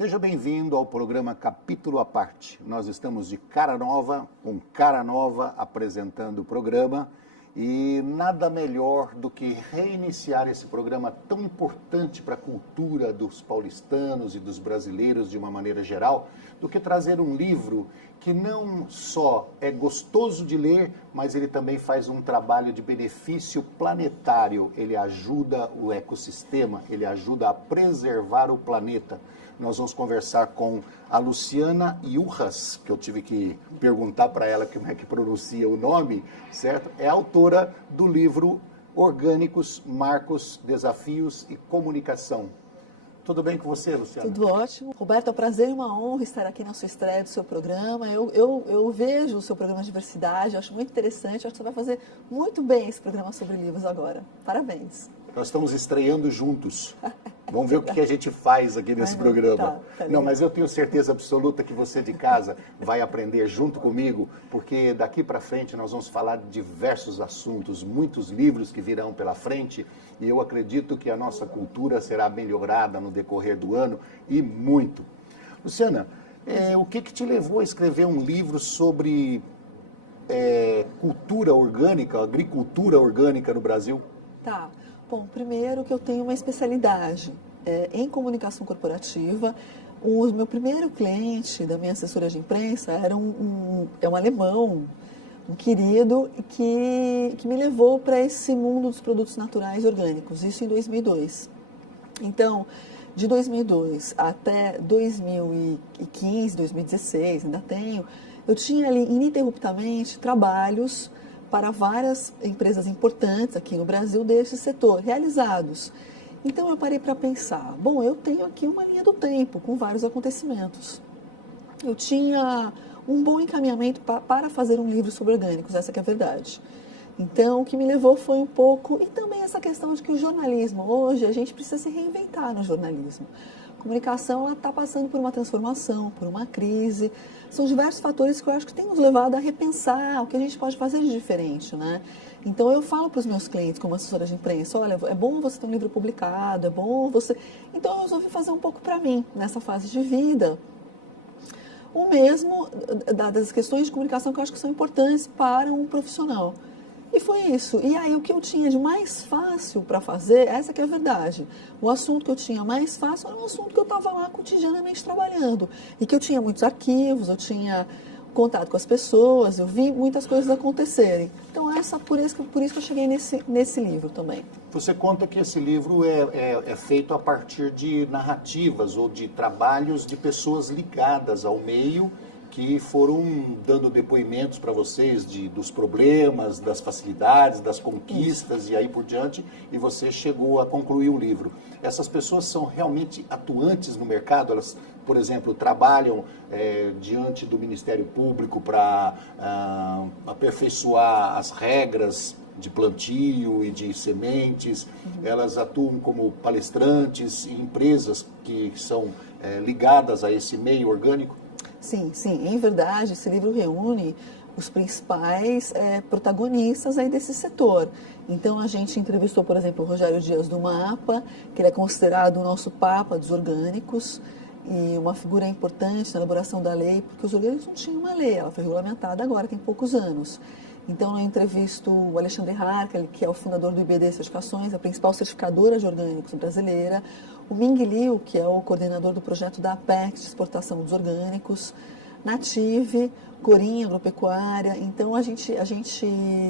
Seja bem-vindo ao programa Capítulo à Parte. Nós estamos de cara nova, com cara nova, apresentando o programa. E nada melhor do que reiniciar esse programa tão importante para a cultura dos paulistanos e dos brasileiros de uma maneira geral, do que trazer um livro que não só é gostoso de ler, mas ele também faz um trabalho de benefício planetário. Ele ajuda o ecossistema, ele ajuda a preservar o planeta. Nós vamos conversar com a Luciana Juras, que eu tive que perguntar para ela como é que pronuncia o nome, certo? É autora do livro Orgânicos, Marcos, Desafios e Comunicação. Tudo bem com você, Luciana? Tudo ótimo. Roberto, é um prazer e uma honra estar aqui na sua estreia do seu programa. Eu vejo o seu programa de diversidade, acho muito interessante, acho que você vai fazer muito bem esse programa sobre livros agora. Parabéns. Nós estamos estreando juntos. Vamos ver o que a gente faz aqui nesse programa. Não, mas eu tenho certeza absoluta que você de casa vai aprender junto comigo, porque daqui para frente nós vamos falar de diversos assuntos, muitos livros que virão pela frente, e eu acredito que a nossa cultura será melhorada no decorrer do ano, e muito. Luciana, o que te levou a escrever um livro sobre cultura orgânica, agricultura orgânica no Brasil? Tá. Bom, primeiro que eu tenho uma especialidade em comunicação corporativa. O meu primeiro cliente da minha assessoria de imprensa era um alemão, um querido, que me levou para esse mundo dos produtos naturais orgânicos, isso em 2002. Então, de 2002 até 2015, 2016, ainda tenho, eu tinha ali ininterruptamente trabalhos para várias empresas importantes aqui no Brasil desse setor, realizados. Então eu parei para pensar, bom, eu tenho aqui uma linha do tempo com vários acontecimentos. Eu tinha um bom encaminhamento para fazer um livro sobre orgânicos, essa que é a verdade. Então o que me levou foi um pouco, e também essa questão de que o jornalismo, hoje a gente precisa se reinventar no jornalismo. A comunicação está passando por uma transformação, por uma crise. São diversos fatores que eu acho que têm nos levado a repensar o que a gente pode fazer de diferente, né? Então eu falo para os meus clientes, como assessora de imprensa, olha, é bom você ter um livro publicado, é bom você... Então eu resolvi fazer um pouco para mim, nessa fase de vida. O mesmo das questões de comunicação que eu acho que são importantes para um profissional. E foi isso. E aí o que eu tinha de mais fácil para fazer, essa que é a verdade. O assunto que eu tinha mais fácil era um assunto que eu estava lá cotidianamente trabalhando. E que eu tinha muitos arquivos, eu tinha contato com as pessoas, eu vi muitas coisas acontecerem. Então por isso que eu cheguei nesse livro também. Você conta que esse livro é feito a partir de narrativas ou de trabalhos de pessoas ligadas ao meio, que foram dando depoimentos para vocês dos problemas, das facilidades, das conquistas e aí por diante, e você chegou a concluir o livro. Essas pessoas são realmente atuantes no mercado? Elas, por exemplo, trabalham diante do Ministério Público para aperfeiçoar as regras de plantio e de sementes, elas atuam como palestrantes em empresas que são ligadas a esse meio orgânico? Sim, sim. Em verdade, esse livro reúne os principais protagonistas aí desse setor. Então, a gente entrevistou, por exemplo, o Rogério Dias do MAPA, que ele é considerado o nosso papa dos orgânicos e uma figura importante na elaboração da lei, porque os orgânicos não tinham uma lei, ela foi regulamentada agora, tem poucos anos. Então, eu entrevisto o Alexandre Harkel, que é o fundador do IBD Certificações, a principal certificadora de orgânicos brasileira, o Ming Liu, que é o coordenador do projeto da Apex de exportação dos orgânicos, Native, Corinha Agropecuária. Então, a gente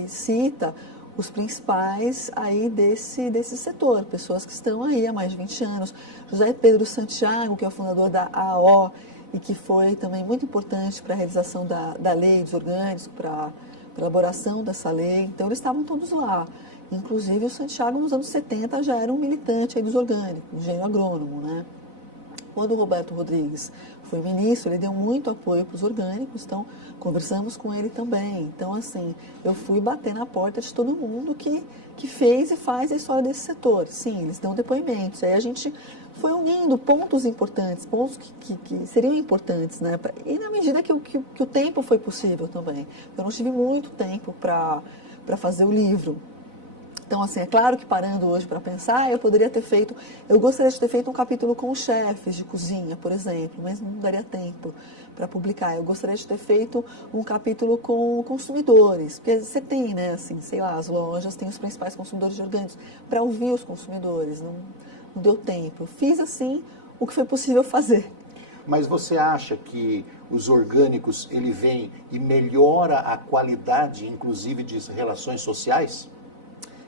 cita os principais aí desse setor, pessoas que estão aí há mais de 20 anos. José Pedro Santiago, que é o fundador da AO e que foi também muito importante para a realização da lei dos orgânicos, para a elaboração dessa lei. Então, eles estavam todos lá. Inclusive, o Santiago, nos anos 70, já era um militante aí dos orgânicos, engenheiro agrônomo, né? Quando o Roberto Rodrigues foi ministro, ele deu muito apoio para os orgânicos, então conversamos com ele também. Então, assim, eu fui bater na porta de todo mundo que fez e faz a história desse setor. Sim, eles dão depoimentos. Aí a gente foi unindo pontos importantes, pontos que seriam importantes, né? E na medida que o tempo foi possível também. Eu não tive muito tempo para fazer o livro. Então, assim, é claro que parando hoje para pensar, eu gostaria de ter feito um capítulo com chefes de cozinha, por exemplo, mas não daria tempo para publicar. Eu gostaria de ter feito um capítulo com consumidores, porque você tem, né, assim, sei lá, as lojas têm os principais consumidores de orgânicos, para ouvir os consumidores, não deu tempo. Eu fiz, assim, o que foi possível fazer. Mas você acha que os orgânicos, ele vem e melhora a qualidade, inclusive, de relações sociais?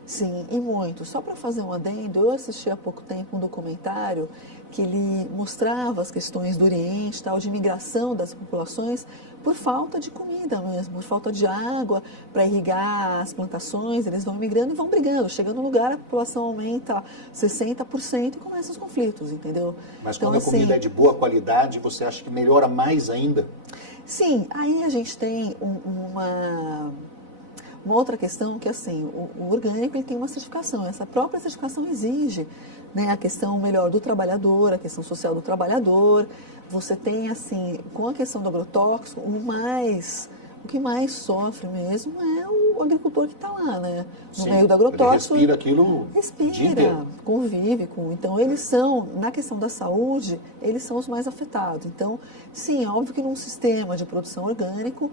Sim, e muito. Só para fazer um adendo, eu assisti há pouco tempo um documentário que ele mostrava as questões do Oriente, tal, de migração das populações por falta de comida mesmo, por falta de água para irrigar as plantações, eles vão migrando e vão brigando. Chega no lugar, a população aumenta 60% e começam os conflitos, entendeu? Mas então, quando a assim, comida é de boa qualidade, você acha que melhora mais ainda? Sim, aí a gente tem uma outra questão que, assim, o orgânico ele tem uma certificação. Essa própria certificação exige, né, a questão melhor do trabalhador, a questão social do trabalhador. Você tem, assim, com a questão do agrotóxico, o que mais sofre mesmo é o agricultor que está lá, né? No meio do agrotóxico. Ele respira aquilo. Respira, convive com. Então, eles são, na questão da saúde, eles são os mais afetados. Então, sim, é óbvio que num sistema de produção orgânico,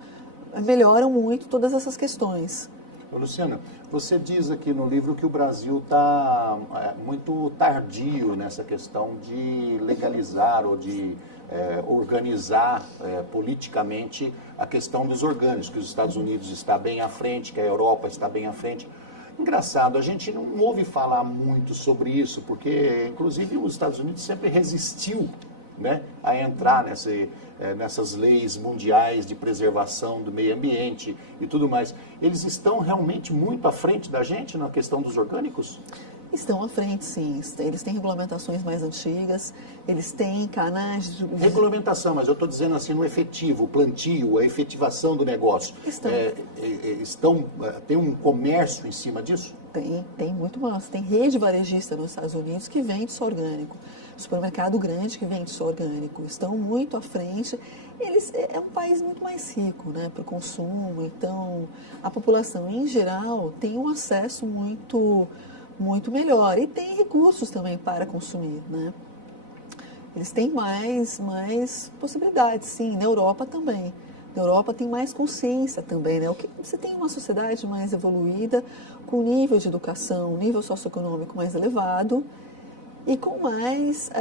melhoram muito todas essas questões. Luciana, você diz aqui no livro que o Brasil está muito tardio nessa questão de legalizar ou de organizar politicamente a questão dos orgânicos, que os Estados Unidos está bem à frente, que a Europa está bem à frente. Engraçado, a gente não ouve falar muito sobre isso, porque inclusive os Estados Unidos sempre resistiu, né, a entrar nessas leis mundiais de preservação do meio ambiente e tudo mais. Eles estão realmente muito à frente da gente na questão dos orgânicos? Estão à frente, sim. Eles têm regulamentações mais antigas, eles têm canais de... Regulamentação, mas eu estou dizendo assim, no efetivo, o plantio, a efetivação do negócio. Tem um comércio em cima disso? Tem muito mais. Tem rede varejista nos Estados Unidos que vende só orgânico. Supermercado grande que vende só orgânico. Estão muito à frente. É um país muito mais rico, né, para o consumo. Então, a população em geral tem um acesso muito melhor. E tem recursos também para consumir, né? Eles têm mais possibilidades, sim. Na Europa também. Na Europa tem mais consciência também, né? Você tem uma sociedade mais evoluída, com nível de educação, nível socioeconômico mais elevado e com mais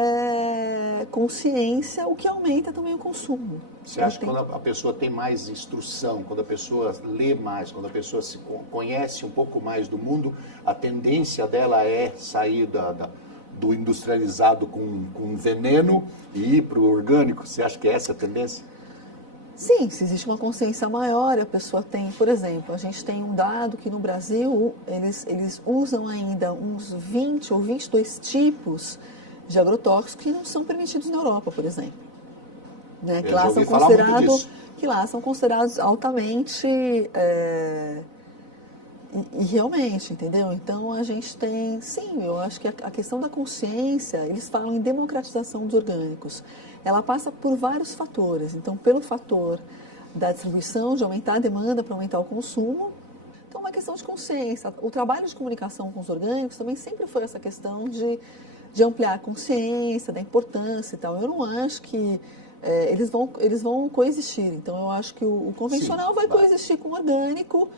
consciência, o que aumenta também o consumo. Você acha que quando a pessoa tem mais instrução, quando a pessoa lê mais, quando a pessoa se conhece um pouco mais do mundo, a tendência dela é sair do industrializado com veneno e ir para o orgânico? Você acha que é essa a tendência? Sim, se existe uma consciência maior, a pessoa tem, por exemplo, a gente tem um dado que no Brasil eles usam ainda uns 20 ou 22 tipos de agrotóxicos que não são permitidos na Europa, por exemplo. Né? Que lá são considerados altamente e realmente, entendeu? Então a gente tem, sim, eu acho que a questão da consciência, eles falam em democratização dos orgânicos. Ela passa por vários fatores. Então, pelo fator da distribuição, de aumentar a demanda para aumentar o consumo. Então, uma questão de consciência. O trabalho de comunicação com os orgânicos também sempre foi essa questão de ampliar a consciência, da importância e tal. Eu não acho que eles vão coexistir. Então, eu acho que o convencional vai coexistir com o orgânico,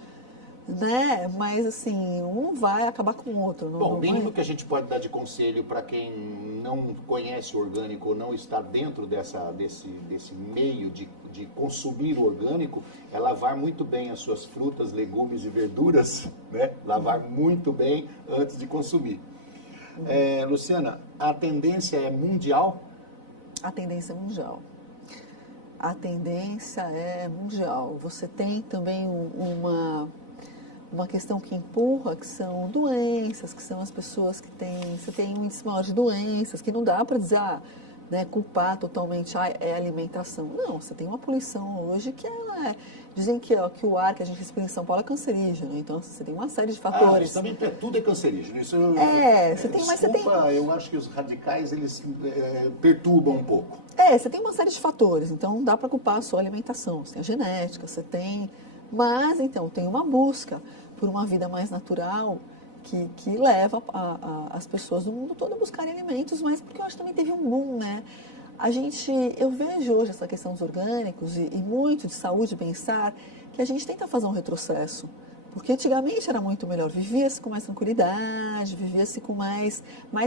né? Mas, assim, um vai acabar com o outro. Bom, o mínimo que a gente pode dar de conselho para quem não conhece o orgânico ou não está dentro desse meio de consumir o orgânico é lavar muito bem as suas frutas, legumes e verduras, né? Lavar muito bem antes de consumir. Luciana, a tendência é mundial? A tendência é mundial. A tendência é mundial. Você tem também uma questão que empurra, que são doenças, que são as pessoas que têm... Você tem um índice maior de doenças, que não dá para dizer, culpar totalmente, é alimentação. Não, você tem uma poluição hoje que dizem que o ar que a gente respira em São Paulo é cancerígeno. Então, você tem uma série de fatores. Isso também tudo é cancerígeno. Isso, eu acho que os radicais, eles perturbam um pouco. Você tem uma série de fatores. Então, não dá para culpar a sua alimentação. Você tem a genética, você tem... Mas, então, tem uma busca por uma vida mais natural que leva as pessoas do mundo todo a buscarem alimentos, mas porque eu acho que também teve um boom, né? Eu vejo hoje essa questão dos orgânicos e muito de saúde e bem-estar, que a gente tenta fazer um retrocesso. Porque antigamente era muito melhor, vivia-se com mais tranquilidade, vivia-se com mais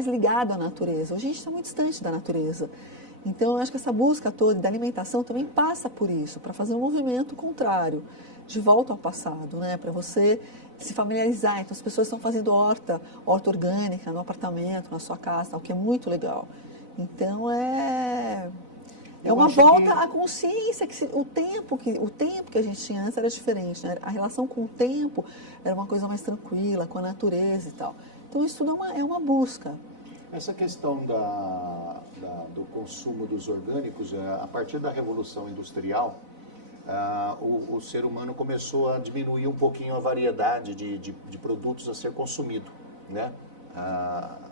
ligado à natureza. Hoje a gente está muito distante da natureza. Então, eu acho que essa busca toda da alimentação também passa por isso, para fazer um movimento contrário, de volta ao passado, né? Para você se familiarizar. Então, as pessoas estão fazendo horta orgânica no apartamento, na sua casa, o que é muito legal. Então, é uma volta à consciência, que o tempo que a gente tinha antes era diferente, né? A relação com o tempo era uma coisa mais tranquila, com a natureza e tal. Então, isso tudo é uma busca. Essa questão do consumo dos orgânicos, a partir da Revolução Industrial, o ser humano começou a diminuir um pouquinho a variedade de produtos a ser consumido, né?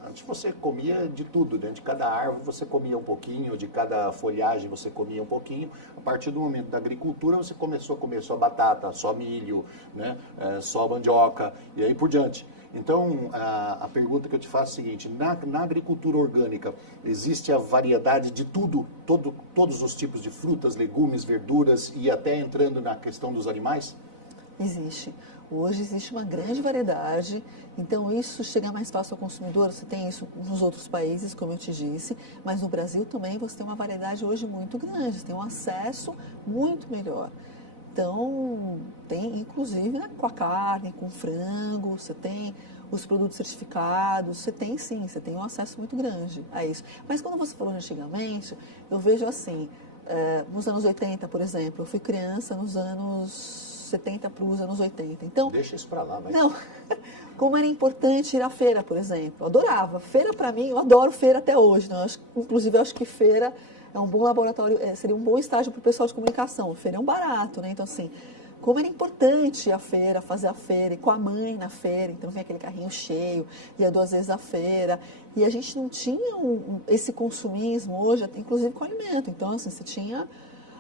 Antes você comia de tudo, né? De cada árvore você comia um pouquinho, de cada folhagem você comia um pouquinho. A partir do momento da agricultura você começou a comer só batata, só milho, né? Só mandioca e aí por diante. Então, a pergunta que eu te faço é a seguinte: na agricultura orgânica existe a variedade de tudo, todos os tipos de frutas, legumes, verduras e até entrando na questão dos animais? Existe. Hoje existe uma grande variedade, então isso chega mais fácil ao consumidor. Você tem isso nos outros países, como eu te disse, mas no Brasil também você tem uma variedade hoje muito grande, você tem um acesso muito melhor. Então, tem inclusive, né, com a carne, com o frango, você tem os produtos certificados, você tem um acesso muito grande a isso. Mas quando você falou antigamente, eu vejo assim, nos anos 80, por exemplo, eu fui criança nos anos 70 para os anos 80. Então, deixa isso para lá, vai. Não, como era importante ir à feira, por exemplo. Eu adorava. Feira, para mim, eu adoro feira até hoje. Né? Inclusive, eu acho que feira é um bom laboratório, seria um bom estágio para o pessoal de comunicação. Feira é um barato, né? Então, assim, como era importante ir à feira, fazer a feira, e com a mãe na feira. Então, vinha aquele carrinho cheio, ia 2 vezes à feira. E a gente não tinha esse consumismo hoje, inclusive com alimento. Então, assim, você tinha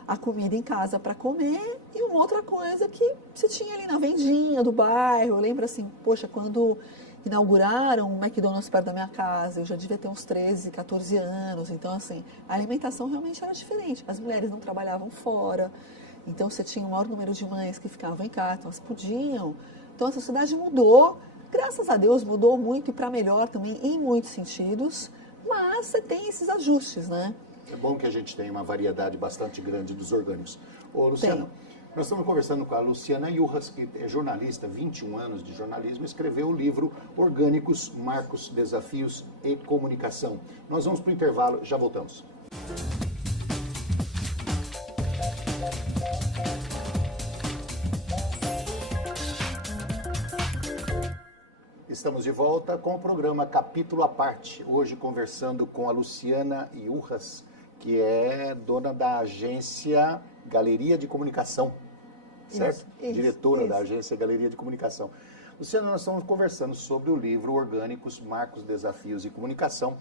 a comida em casa para comer e uma outra coisa que você tinha ali na vendinha do bairro. Eu lembro assim, poxa, quando inauguraram o McDonald's perto da minha casa, eu já devia ter uns 13, 14 anos. Então, assim, a alimentação realmente era diferente. As mulheres não trabalhavam fora, então você tinha o maior número de mães que ficavam em casa, então elas podiam. Então, a sociedade mudou, graças a Deus mudou muito e para melhor também em muitos sentidos, mas você tem esses ajustes, né? É bom que a gente tenha uma variedade bastante grande dos orgânicos. Ô, Luciana, nós estamos conversando com a Luciana Yurras, que é jornalista, 21 anos de jornalismo, escreveu o livro Orgânicos, Marcos, Desafios e Comunicação. Nós vamos para o intervalo, já voltamos. Estamos de volta com o programa Capítulo à Parte. Hoje conversando com a Luciana Yurras, que é dona da agência Galeria de Comunicação, certo? Diretora da agência Galeria de Comunicação. Luciana, nós estamos conversando sobre o livro Orgânicos, Marcos, Desafios e Comunicação.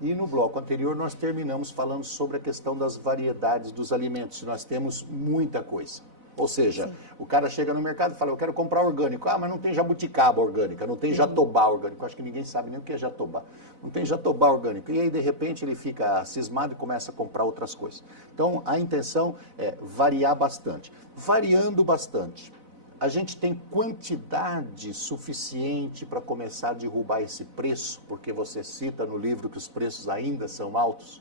E no bloco anterior nós terminamos falando sobre a questão das variedades dos alimentos. Nós temos muita coisa. Ou seja, o cara chega no mercado e fala, eu quero comprar orgânico. Ah, mas não tem jabuticaba orgânica, não tem jatobá orgânico. Acho que ninguém sabe nem o que é jatobá. Não tem jatobá orgânico. E aí, de repente, ele fica cismado e começa a comprar outras coisas. Então, a intenção é variar bastante. Variando bastante, a gente tem quantidade suficiente para começar a derrubar esse preço? Porque você cita no livro que os preços ainda são altos.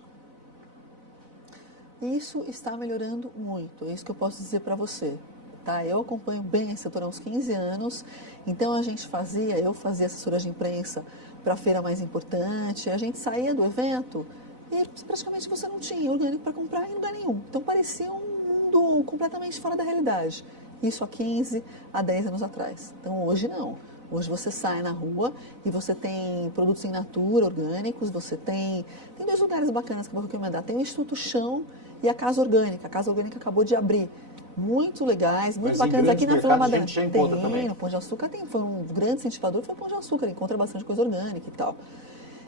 Isso está melhorando muito, é isso que eu posso dizer para você. Tá? Eu acompanho bem esse setor há uns 15 anos, então eu fazia assessoria de imprensa para a feira mais importante, a gente saía do evento e praticamente você não tinha orgânico para comprar em lugar nenhum. Então parecia um mundo completamente fora da realidade. Isso há 15, há 10 anos atrás. Então hoje não. Hoje você sai na rua e você tem produtos em natura, orgânicos, você tem 2 lugares bacanas que eu vou recomendar. Tem o Instituto Chão e a Casa Orgânica. A Casa Orgânica acabou de abrir. Muito legais, muito bacanas. Aqui na Vila Madalena tem, no Pão de Açúcar tem, foi um grande incentivador, foi o Pão de Açúcar, encontra bastante coisa orgânica e tal.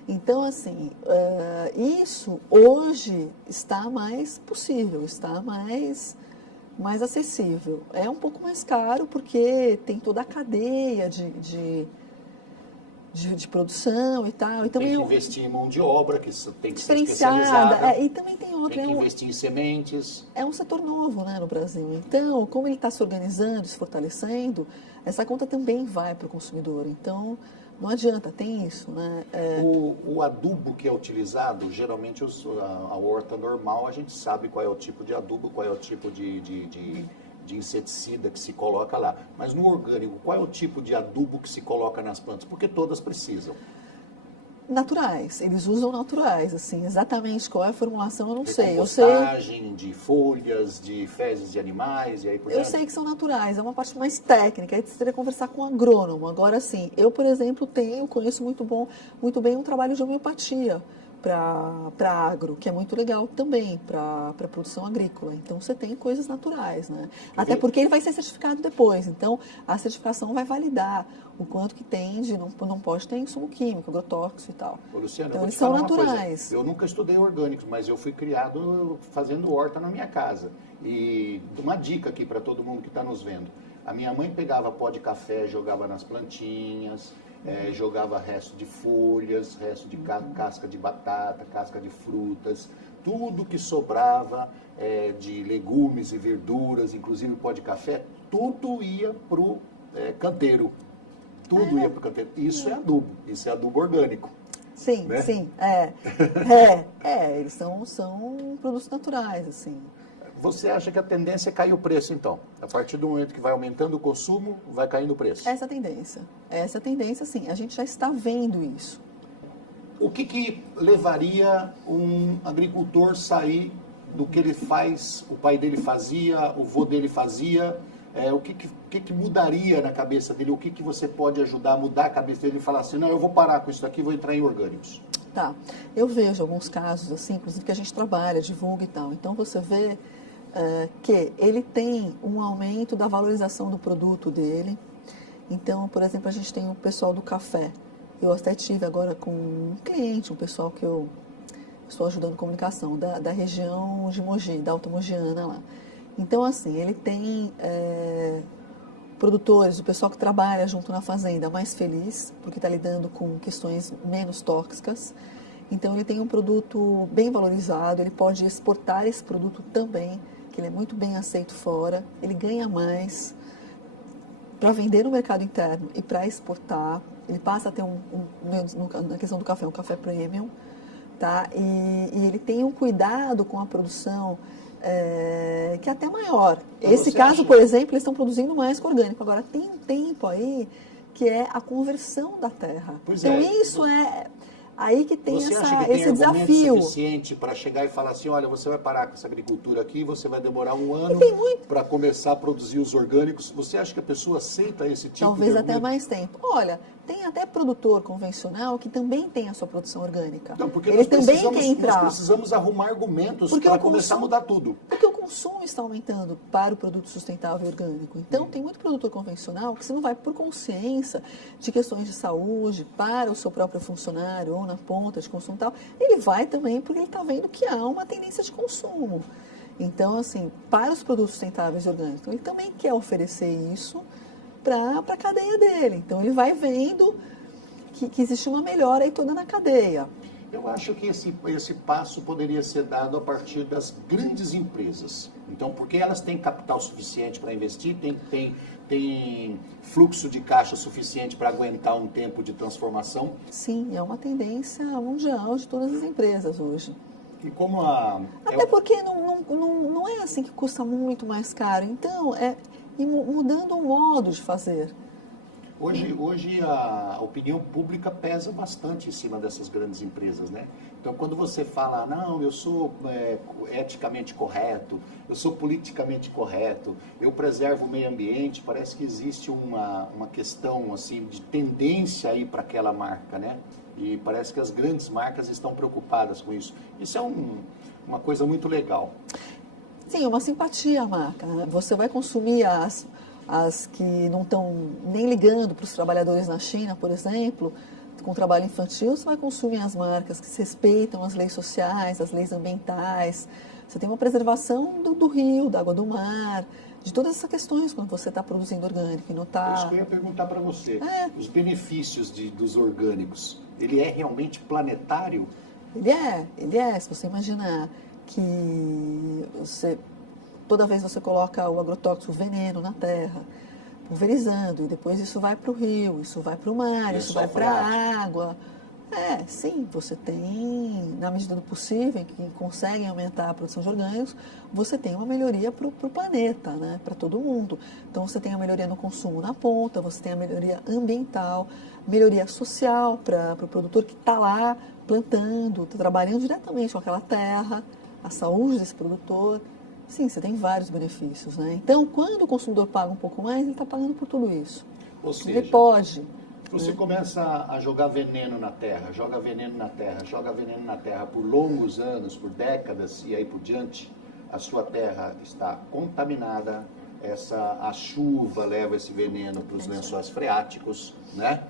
Então, assim, isso hoje está mais possível, está mais acessível. É um pouco mais caro porque tem toda a cadeia de produção e tal. E também tem que investir em mão de obra, que tem que ser diferenciada. especializada. E também tem outra. Tem que investir em sementes. É um setor novo, né, no Brasil. Então, como ele está se organizando, se fortalecendo, essa conta também vai para o consumidor. Então, não adianta, tem isso, né? O adubo que é utilizado, geralmente a horta normal, a gente sabe qual é o tipo de adubo, qual é o tipo de inseticida que se coloca lá. Mas no orgânico, qual é o tipo de adubo que se coloca nas plantas? Porque todas precisam. Naturais, eles usam naturais, assim, exatamente qual é a formulação eu não sei. Compostagem de folhas, de fezes de animais e aí por Eu diante. sei que são naturais, é uma parte mais técnica, aí você teria que conversar com um agrônomo. Agora sim, eu, por exemplo, conheço muito bem um trabalho de homeopatia para agro, que é muito legal também para produção agrícola. Então você tem coisas naturais, né? Até porque ele vai ser certificado depois, então a certificação vai validar o quanto que tem de não pode ter insumo químico, agrotóxico e tal. Ô, Luciana, então eu vou eles te são falar uma naturais. coisa. Eu nunca estudei orgânicos, mas eu fui criado fazendo horta na minha casa. E uma dica aqui para todo mundo que está nos vendo. A minha mãe pegava pó de café, jogava nas plantinhas, jogava resto de folhas, resto de casca de batata, casca de frutas, tudo que sobrava de legumes e verduras, inclusive pó de café, tudo ia para o canteiro. Tudo ia para o canteiro. Isso é adubo orgânico. Sim, né? sim, eles são produtos naturais, assim. Você acha que a tendência é cair o preço, então? A partir do momento que vai aumentando o consumo, vai caindo o preço? Essa é a tendência, sim. A gente já está vendo isso. O que levaria um agricultor sair do que ele faz, o pai dele fazia, o vô dele fazia? O que mudaria na cabeça dele? O que você pode ajudar a mudar a cabeça dele e falar assim, não, eu vou parar com isso daqui, vou entrar em orgânicos? Tá. Eu vejo alguns casos, assim, inclusive que a gente trabalha, divulga e tal. Então você vê que ele tem um aumento da valorização do produto dele. Então, por exemplo, a gente tem o pessoal do café. Eu até tive agora com um cliente, um pessoal que eu estou ajudando comunicação, da região de Mogi, da Alta Mogiana lá. Então, assim, ele tem produtores, o pessoal que trabalha junto na fazenda mais feliz, porque está lidando com questões menos tóxicas. Então, ele tem um produto bem valorizado, ele pode exportar esse produto também, que ele é muito bem aceito fora, ele ganha mais para vender no mercado interno e para exportar. Ele passa a ter na questão do café, um café premium, tá? E ele tem um cuidado com a produção que é até maior. Esse caso, por exemplo, eles estão produzindo mais que orgânico. Agora, tem um tempo aí que é a conversão da terra. Então, isso é aí que tem esse desafio. Suficiente para chegar e falar assim, olha, você vai parar com essa agricultura aqui, você vai demorar um ano para começar a produzir os orgânicos. Você acha que a pessoa aceita esse tipo Talvez de até mais tempo. Olha, tem até produtor convencional que também tem a sua produção orgânica. Então, porque ele também quer entrar. Nós precisamos arrumar argumentos para começar a mudar tudo. Porque o consumo está aumentando para o produto sustentável e orgânico. Então, tem muito produtor convencional que, se não vai por consciência de questões de saúde para o seu próprio funcionário ou na ponta de consumo e tal, ele vai também porque ele está vendo que há uma tendência de consumo. Então, assim, para os produtos sustentáveis e orgânicos, ele também quer oferecer isso para a cadeia dele. Então, ele vai vendo que existe uma melhora aí toda na cadeia. Eu acho que esse passo poderia ser dado a partir das grandes empresas. Então, porque elas têm capital suficiente para investir, tem fluxo de caixa suficiente para aguentar um tempo de transformação. Sim, é uma tendência mundial de todas as empresas hoje. E como Até porque não é assim que custa muito mais caro. Então, ir mudando o modo de fazer. Hoje a opinião pública pesa bastante em cima dessas grandes empresas, né? Então, quando você fala, não, eu sou eticamente correto, eu sou politicamente correto, eu preservo o meio ambiente, parece que existe uma questão assim de tendência aí para aquela marca, né? E parece que as grandes marcas estão preocupadas com isso. Isso é uma coisa muito legal. Sim, é uma simpatia à marca, né? Você vai consumir as que não estão nem ligando para os trabalhadores na China, por exemplo, com trabalho infantil, você vai consumir as marcas que respeitam as leis sociais, as leis ambientais. Você tem uma preservação do rio, da água do mar, de todas essas questões quando você está produzindo orgânico e não está... Isso que eu ia perguntar para você. Os benefícios dos orgânicos, ele é realmente planetário? Ele é. Se você imaginar que toda vez você coloca o agrotóxico, o veneno na terra, pulverizando, e depois isso vai para o rio, isso vai para o mar, isso vai para a água. Sim, você tem, na medida do possível, que conseguem aumentar a produção de orgânicos, você tem uma melhoria para o planeta, né, para todo mundo. Então, você tem a melhoria no consumo na ponta, você tem a melhoria ambiental, melhoria social para o produtor que está lá plantando, está trabalhando diretamente com aquela terra, a saúde desse produtor. Sim, você tem vários benefícios, né? Então, quando o consumidor paga um pouco mais, ele está pagando por tudo isso. Ou seja, ele pode... Você começa a jogar veneno na terra, joga veneno na terra por longos anos, por décadas e aí por diante, a sua terra está contaminada, a chuva leva esse veneno para os lençóis freáticos, né?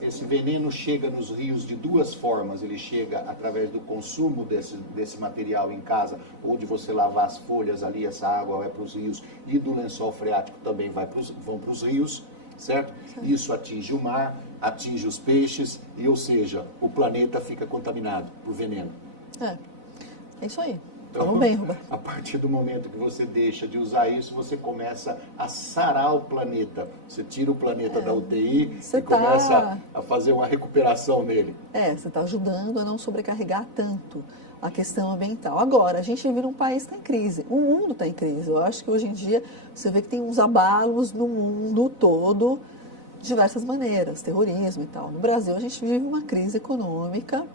Esse veneno chega nos rios de duas formas, ele chega através do consumo desse material em casa, ou de você lavar as folhas ali, essa água vai para os rios, e do lençol freático também vão para os rios, certo? Isso atinge o mar, atinge os peixes, ou seja, o planeta fica contaminado por veneno. É isso aí. Então, falou bem, Roberto. A partir do momento que você deixa de usar isso, você começa a sarar o planeta. Você tira o planeta da UTI e começa a fazer uma recuperação nele. Você está ajudando a não sobrecarregar tanto a questão ambiental. Agora, a gente vive num país que está em crise. O mundo está em crise. Eu acho que hoje em dia você vê que tem uns abalos no mundo todo, de diversas maneiras, terrorismo e tal. No Brasil, a gente vive uma crise econômica.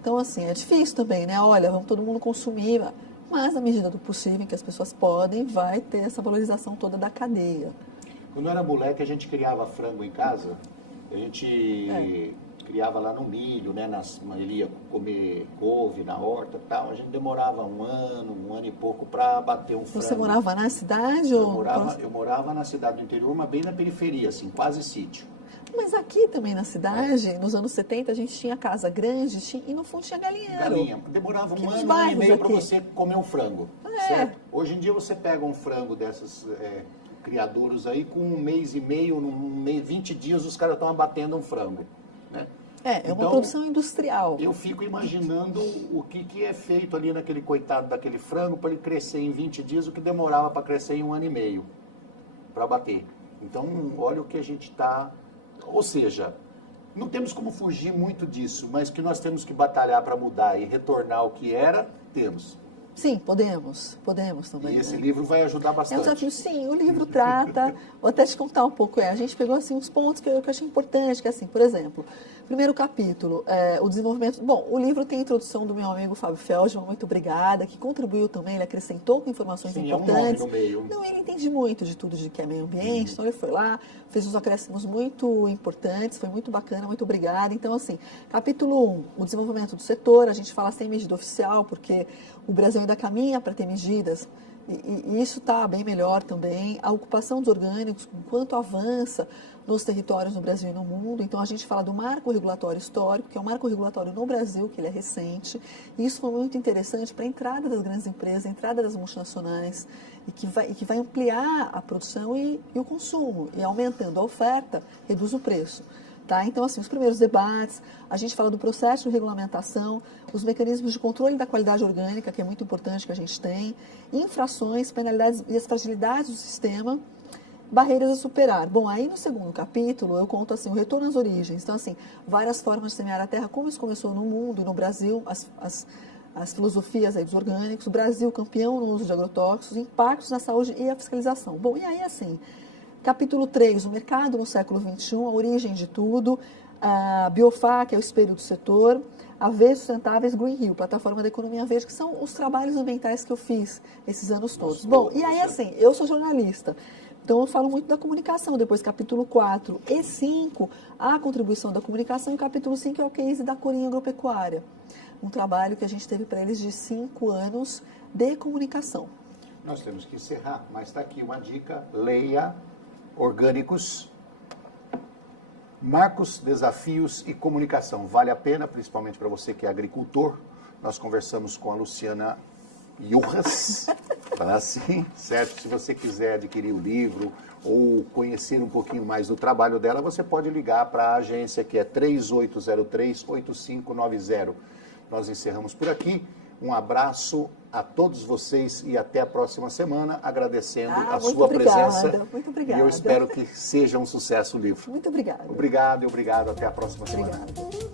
Então, assim, é difícil também, né? Olha, vamos todo mundo consumir, mas na medida do possível em que as pessoas podem, vai ter essa valorização toda da cadeia. Quando eu era moleque, a gente criava frango em casa. A gente criava lá no milho, né? Ele ia comer couve na horta e tal. A gente demorava um ano e pouco para bater um frango. Você morava na cidade? Eu morava na cidade do interior, mas bem na periferia, assim, quase sítio. Mas aqui também na cidade, nos anos 70, a gente tinha casa grande e no fundo tinha galinheiro. Galinha. Demorava um ano e meio para você comer um frango. Certo? Hoje em dia você pega um frango dessas criadouros aí, com um mês e meio, 20 dias, os caras estão abatendo um frango. Né? Então, uma produção industrial. Eu fico imaginando o que é feito ali naquele coitado daquele frango para ele crescer em 20 dias, o que demorava para crescer em um ano e meio para bater. Então, olha o que a gente está... Ou seja, não temos como fugir muito disso, mas que nós temos que batalhar para mudar e retornar ao que era, temos. Sim, podemos também. E esse livro vai ajudar bastante. É um desafio, sim, o livro trata, vou até te contar um pouco, a gente pegou assim uns pontos que eu achei importante, que assim, por exemplo, primeiro capítulo, o desenvolvimento, bom, o livro tem a introdução do meu amigo Fábio Feldman, muito obrigada, que contribuiu também, ele acrescentou com informações importantes. É um nome no meio. Não, ele entende muito de tudo de que é meio ambiente, então ele foi lá, fez uns acréscimos muito importantes, foi muito bacana, muito obrigada. Então, assim, capítulo 1, o desenvolvimento do setor, a gente fala sem medida oficial, porque o Brasil ainda caminha para ter medidas, e isso está bem melhor também. A ocupação dos orgânicos, enquanto avança nos territórios no Brasil e no mundo. Então, a gente fala do marco regulatório histórico, que é o marco regulatório no Brasil, que ele é recente. E isso foi muito interessante para a entrada das grandes empresas, a entrada das multinacionais, e que vai ampliar a produção e o consumo. E aumentando a oferta, reduz o preço. Tá? Então, assim, os primeiros debates, a gente fala do processo de regulamentação, os mecanismos de controle da qualidade orgânica, que é muito importante que a gente tem, infrações, penalidades e as fragilidades do sistema, barreiras a superar. Bom, aí no segundo capítulo eu conto assim, o retorno às origens. Então, assim, várias formas de semear a terra, como isso começou no mundo e no Brasil, as filosofias aí dos orgânicos, o Brasil campeão no uso de agrotóxicos, impactos na saúde e a fiscalização. Bom, e aí assim... Capítulo 3, o mercado no século XXI, a origem de tudo, a Biofá, que é o espelho do setor, a V Sustentáveis, Green Hill, plataforma da economia verde, que são os trabalhos ambientais que eu fiz esses anos todos. Bom, e aí assim, eu sou jornalista, então eu falo muito da comunicação, depois capítulo 4 e 5, a contribuição da comunicação, e capítulo 5 é o case da Corinha Agropecuária, um trabalho que a gente teve para eles de 5 anos de comunicação. Nós temos que encerrar, mas está aqui uma dica, leia Orgânicos, Marcos, Desafios e Comunicação. Vale a pena, principalmente para você que é agricultor. Nós conversamos com a Luciana Juras, Fala assim, certo? Se você quiser adquirir o livro ou conhecer um pouquinho mais do trabalho dela, você pode ligar para a agência que é 3803-8590. Nós encerramos por aqui. Um abraço a todos vocês e até a próxima semana, agradecendo a sua presença. Muito obrigada. E eu espero que seja um sucesso o livro. Muito obrigada. Obrigado e obrigado. Até a próxima semana. Obrigada.